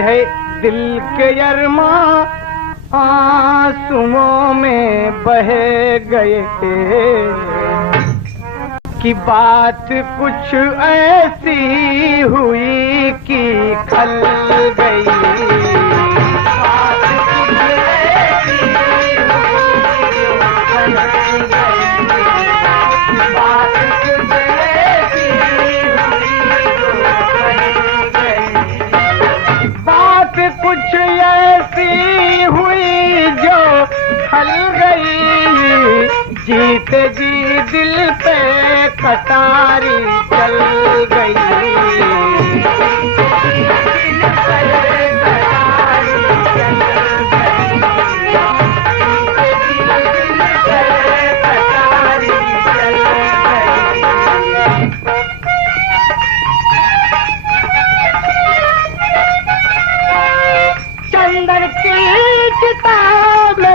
है दिल के अरमा आंसुओं में बह गए कि बात कुछ ऐसी हुई कि खल गई। कुछ ऐसी हुई जो खल गई, जीते जी दिल पे कटारी चल गई।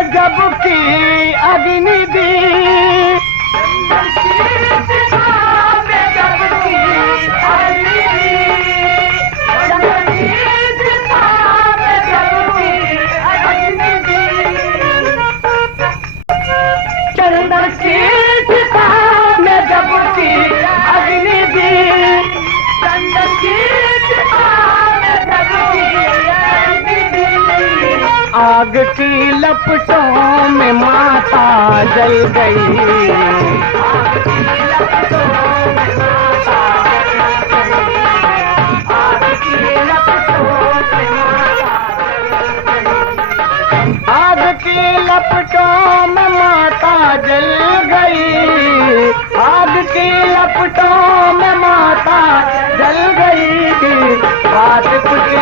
जब की अग्नि दी चंदन की चिता में जब की अग्नि दी, चंदन की चिता में जब की अग्नि दी, आग की लपटों में माता जल गई। आग की लपटों में माता जल गई। आग की लपटों में माता जल गई। आग की लपटों में माता जल गई। आग की लपटों में माता जल गई। बात कुछ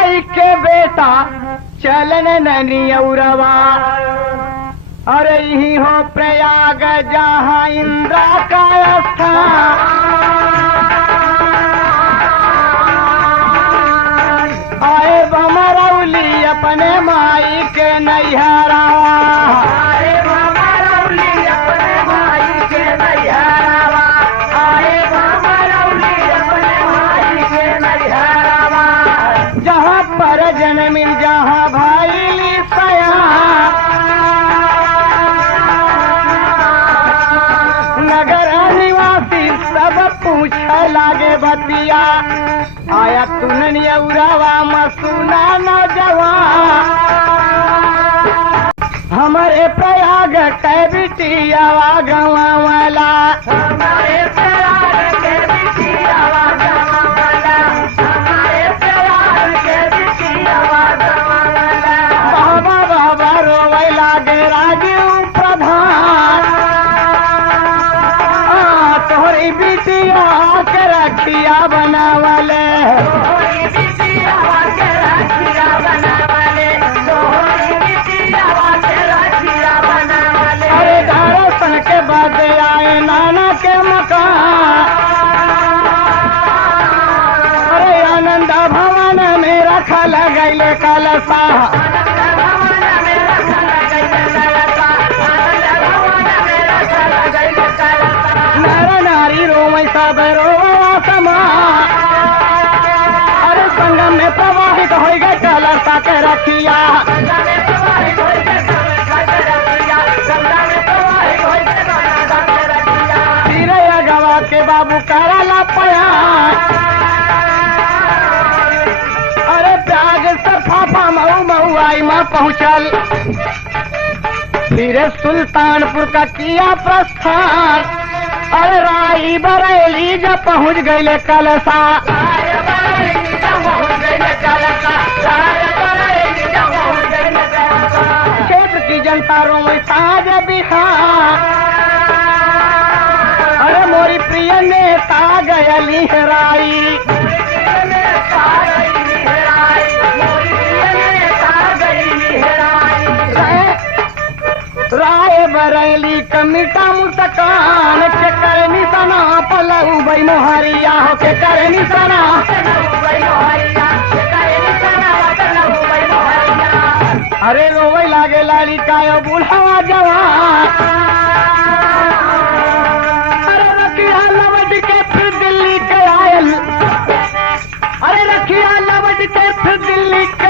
ऐसी के बेटा चलन ननियौरवा, अरे यही हो प्रयाग जहाँ इंद्रा का स्थान। आए बमरौली अपने माई के नैहरा, आए बमरौली अपने माई के नैहरा, आए बमरौली अपने माई के नैहरा, जहाँ पर जन्मिल जहाँ भाई सया, नगर निवासी सब पूछ लागे बतिया, आया तुनन यौरावा मसूना नौजवान, हमारे प्रयाग कै बिटियावा गवा वाला, हमारे प्रयाग के बिटियावा गवा वाला, हमारे प्रयाग के बिटियावा गवा वाला, बाबा बाबा रोवे लागे राजीव प्रधान, तोहरी बिटिया के रखिया बनावले, तोहरी बिटिया के रखिया बनावले, तोहरी बिटिया के रखिया बनावले। अरे दर्शन के बाद आए नाना के मकान, अरे आनंद भवन में रखा लगैले कलसा, नर नारी रोवै सब रोवा समा, अरे संगम में प्रवाहित हो गए कलसा के रखिया, धीरे गवा के बाबू करला पया, अरे प्याज सफाफा मऊ मऊआई में पहुँचल, धीरे सुल्तानपुर का किया प्रस्थान, अरे राई बरेली जब पहुँच गए कलसा, क्षेत्र की जनता रोई साज बिहार, अरे मोरी प्रिय नेता गयली हेराई, राय बरेली कमिटा मुस्कान के करनी सना पलऊ बई मोहरिया के करनी सना अरे रोवे लागे लाली कायो बुढ़ावा जवान। अरे रखिया लवट के फिर दिल्ली के आयल, अरे रखिया लवट के फिर दिल्ली के